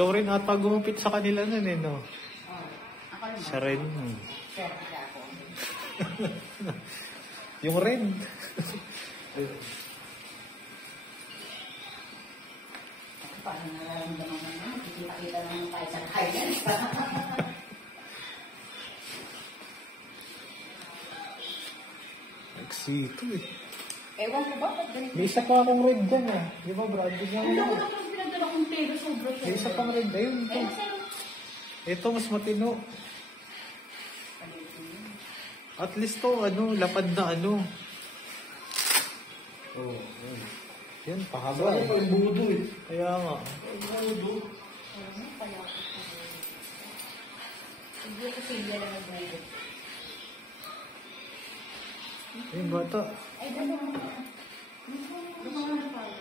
Ikaw rin ata gumupit sa kanila nun eh, no? Ako naman. Siya rin. Swerte ako. Yung red. Paano nararamdaman naman? Kita-kita naman tayo sa kailan. Nagsito eh. Ewan ko ba? Ba't ganito? May isa pa akong red dyan ah. Di ba, Brad? Di ba? Ano ko na itong pinagdala kong pero sobra. May isa pang red. Ayun, ito. Eh, nasa Ito, mas matino. At least to, ano, lapad na ano. Oh, yan. Yan, pahaba. Ano pa yung budo eh? Kaya nga. Budo. ano pala ako. Hindi ako silya na nag-read. Ayun, bata. Ay, dalawa na. Dalawa na pala.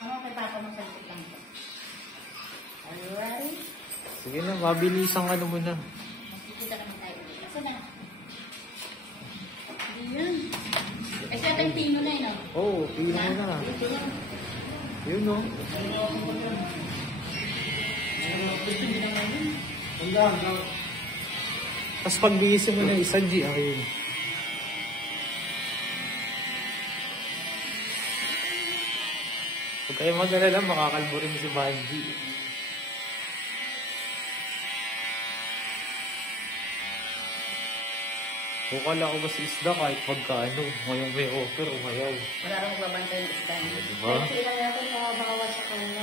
Ano kay Papa mo sa lang ko? Are you ready? Sige na, mabilisang ano mo na. Makikita naman tayo ulit. Saan na? Hindi yan. Eh, siya tayong tino na yun, no? Oo, pino mo na. Dito yan. Yun, no? Hindi naman yun. Hanggang. Tapos pag bigisin mo na isa, G, ayun. Huwag kayo mag-alala, makakalbo rin si Banji. Bukala ko ba si isda kahit pagkaano, ngayong may offer, umayaw. Wala rin magbabantay ng isda. Diba? Pero sila natin makabawas sa kanila.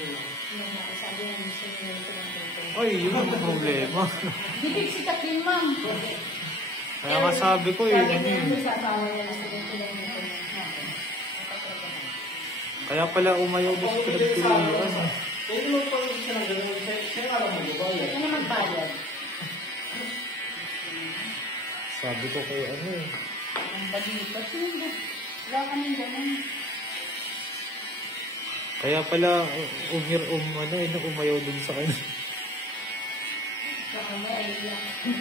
Yung nakasabi ng mission nila ito ng tonton. Ay, yun ang problema. Hindi sikat din, ma'am. Kaya nga sabi ko eh, ano yun. Sa asawa nila sa tonton ng tonton. Kaya pala umayaw ba sa pinagpilihan. Kaya naman pa rin siya ng ganun. Siya nga lang magbabayad. Ano magbayad? Sabi ko kay ano eh. Ang balipat yun. Wala kaming ganun. Kaya pala umayaw din sa kanya. Baka may idea. Ano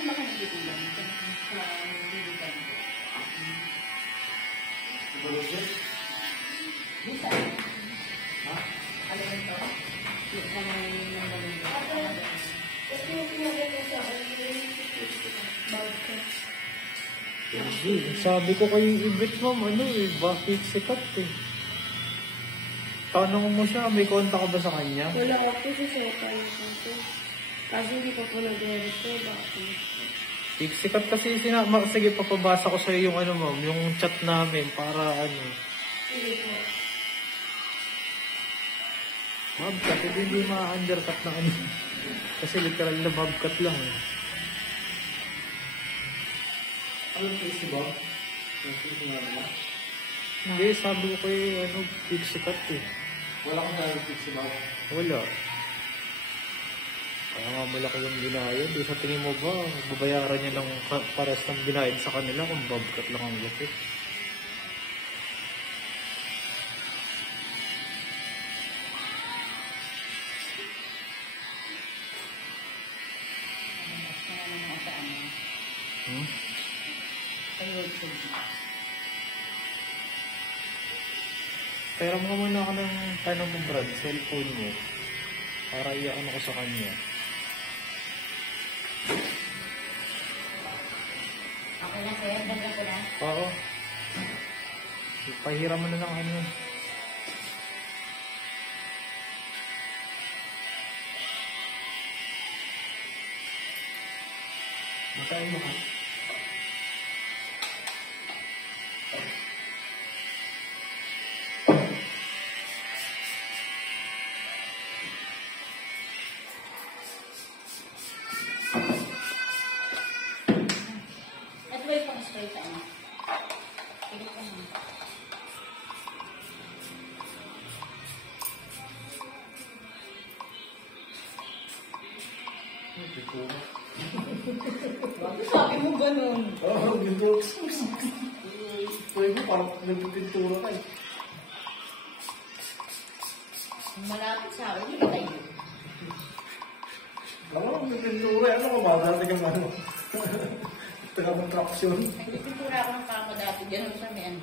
ba ka nagtitigan? Sa nagtitigan. Bisa. Ha? Alam mo ito? Yung na may nangyayari. Kasi yung pinagay ko sa Hindi, sabi ko kay Ibit ma'am, ano eh, bakit sikat eh. Tanong mo siya, may konta ka ba sa kanya? Wala ako po sa seta yung photo. Kasi hindi ko po nag-edit ko. Bakit? Sikat kasi sige, papabasa ko sa'yo yung ano ma'am, yung chat namin para ano. Hindi po. Mabcut, hindi ma-undercut na ano. Kasi literal na mabcut lang eh. Ano po si Bob? Wala Hindi, sabi ko kay ano, sikat eh. kang nalipit si Bob. Wala. Kaya nga malaki yung binayad. Eh, sa tingin mo ba, babayaran niya ng pares ng binayad sa kanila kung bobcat lang ang lupit? Hmm? Pera mo muna ako ng tanong mo, Brad, cellphone mo. Para iyakan ako sa kanya. Okay na, sir. Dagdag ko na. Oo. Pahiram mo na ng ano. Magkain mo ka? At ba yung pang-straight ano? Pilit ka na. Bakit sabi mo ganun? Oo, yung pwede mo parang nagpipintura ka eh. Malapit sa akin, hindi tayo. Alam mo, nagpipintura eh. Ano mo ba? Dati kang ano? Taga-contraction. Nagpipintura ako ng kama dati. Ganun sa may ano.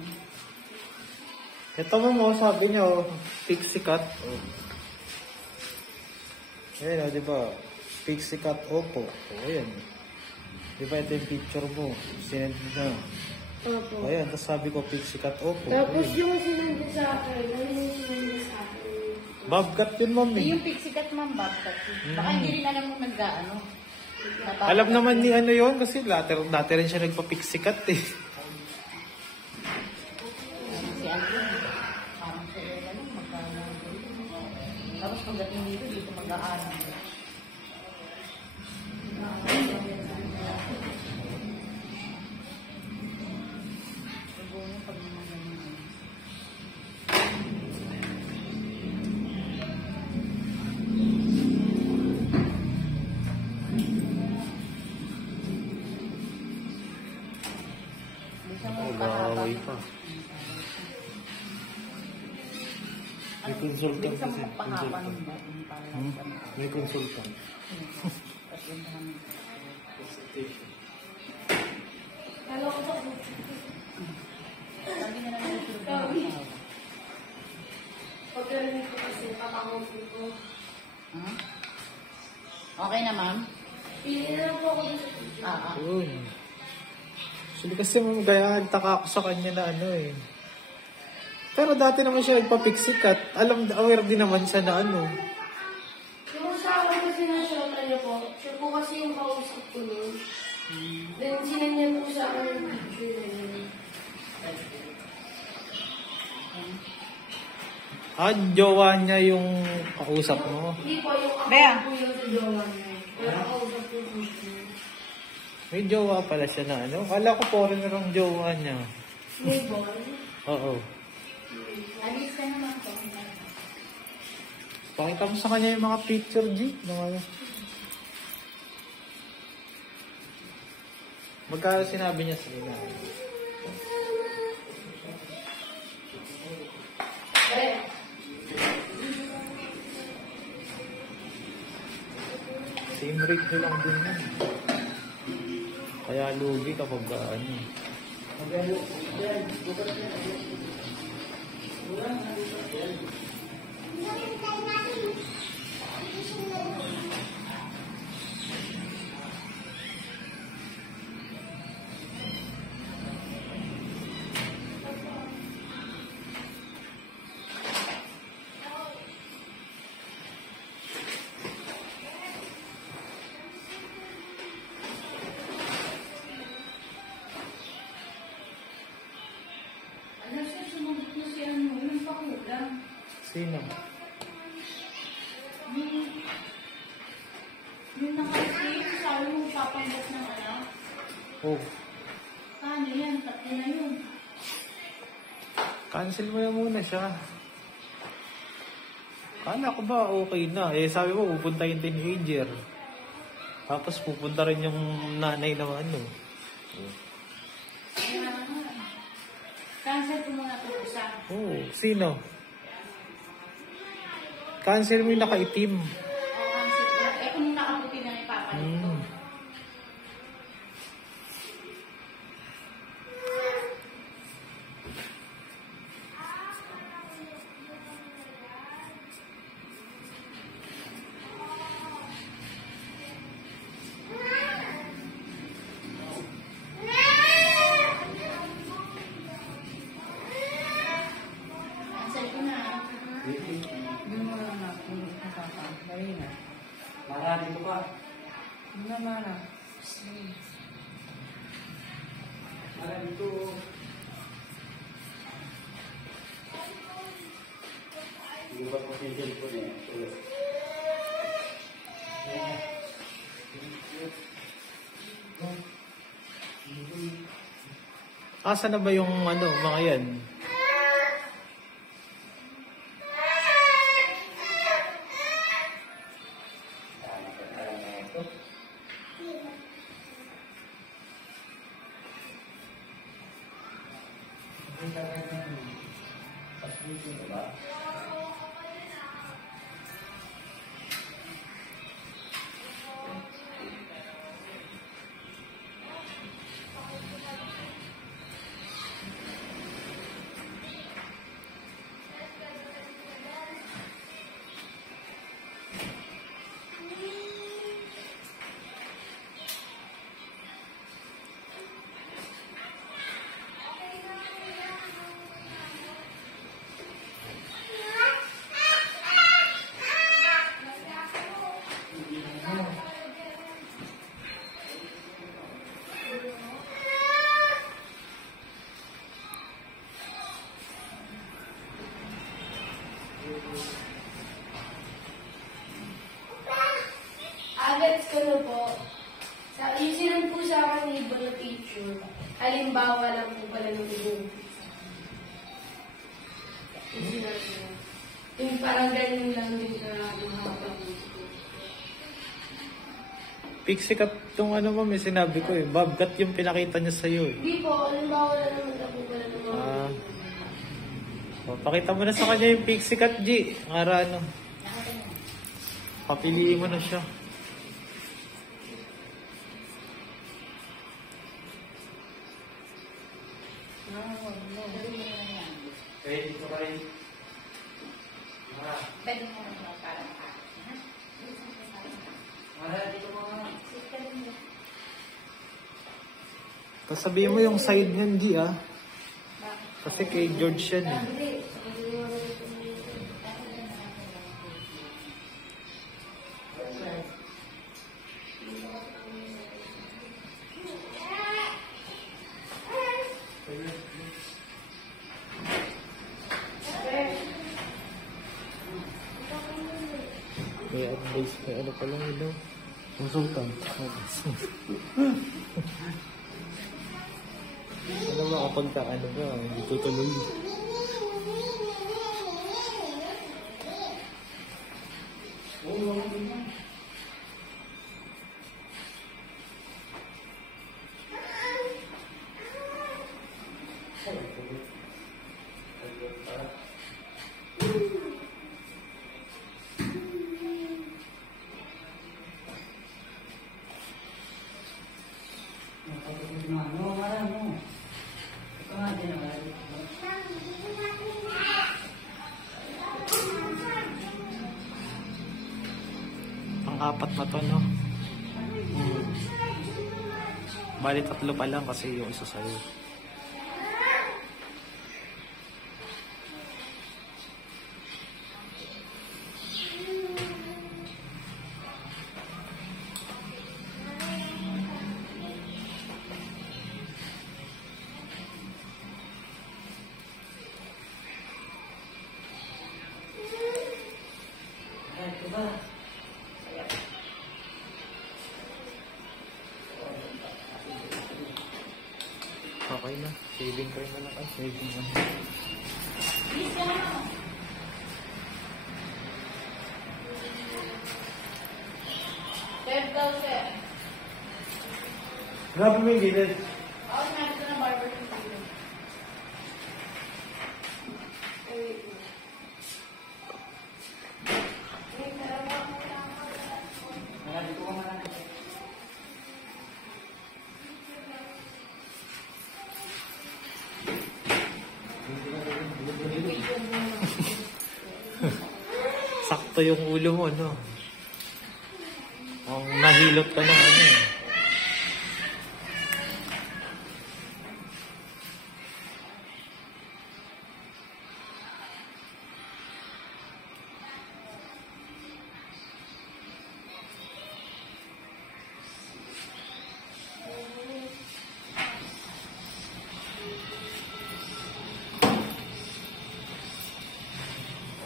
Ito mo, sabi niya, oh, pixie cut. Oh. Ayan, oh, di ba? Pixie cut, opo. Oh, ayan. Di ba ito yung picture mo? Sinend mo na. Opo. Ayan, tapos sabi ko, pixie cut, opo. Tapos Ayan. yung sinunod sa akin, ano yung sinunod sa akin? Bobcat yun, ma'am. Eh, Eh. yung pixie cut, ma'am, bakit? Baka hindi rin alam mo nag-ano. Alam naman ni ano yun kasi dati rin siya nagpa-pixie cut eh. Si Alvin, parang sa ano, magkano. Tapos pagdating dito mag-aaral. Siguro pag naman ganyan. Mag-aaway pa. May consultant Bisa mo kasi. magpahaba ng batong pala. May consultant. Kala ko ba? Sabi na lang yung tulog ng asawa. Pagkarinig ko kasi, papakopin ko. Hmm? Okay na, ma'am? Pili na lang po ako dun sa picture. Yun. Actually kasi gaya taka ako sa kanya na ano eh. Pero dati naman siya nagpa-pixie cut. Aware din naman siya na ano. Yung sa akin kasi na shota niya po, siya po kasi yung kausap ko nun. Then sinan niya po sa akin yung picture na yun. Jowa niya yung kausap mo. Hindi po, yung ako Bea. po yung sa jowa niya. Pero kausap ko po siya. May jowa pala siya na ano. Kala ko foreigner ang jowa niya. May boy. Oo. Alis ka naman po. Pakita mo sa kanya yung mga picture, G. Ano. Magkano sinabi niya sa ina? Same rate nyo lang din yan. Kaya lugi kapag ano. Ano siya, sumagot na si ano, yung pakulang. Sino? Yung nakasave, sabi mo papanggap ng ano. Oh, Paano yan? Tatlo na yun. cancel mo na muna siya. Kala ko ba okay na? Eh sabi mo pupunta yung teenager. Tapos pupunta rin yung nanay na ano. Cancel ko muna ito isa. Oh, sino? Cancel mo yung nakaitim. O, cancel ko. Eh, kung nakaputi na ipapalit ko. Hmm. Cancel ko na. Doon mo lang na. Kung nakaka. Dali na. Mara, dito ka. Doon na, Mara. Mara, dito. Hindi ba po yung cellphone eh? Asa na ba yung ano, mga yan? gets ko na po. Yung sinand po sa akin ni Ibo na picture. Halimbawa lang po pala ng ibang pizza. Yung sinand ko. Yung parang ganun lang din ka mahapag-pizza. Pixie cut tong ano mo, may sinabi ko eh. Bobcat yung pinakita niya sa'yo eh. Hindi po, halimbawa lang naman na po pala ng mga So, pakita mo na sa kanya yung pixie cut, G. Ngara ano. Papiliin mo na siya. Pwede ko kayo. Pwede mo naman parang Tapos sabihin mo yung side niyan, G, ah. Kasi kay George yan eh. May advice, may ano pa lang yun, consultant. Ano ba kapag ka ano ba, hindi tutuloy. Pang-apat na to, no? Bali, 3 pa lang kasi yung isa sa'yo. Okay na. Saving cream na lang. Saving na. Chef daw, chef. Grabe mo yung gilid. Oo, sinabi ko na barber yung gilid. Sakto yung ulo mo, no? Kung nahilot ka ng ano eh.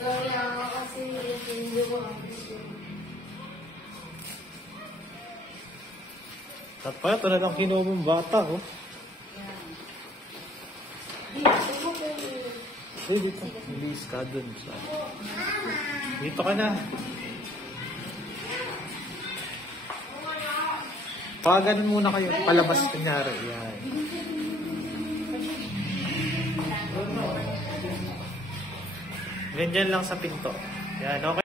Kaya nga kasi hindi ko At pala, ito na lang kinuha mong bata, oh. Dito. Release ka dun. Dito ka na. Paganon muna kayo. Palabas kunyari. Yan. Ganyan lang sa pinto. Yan, okay.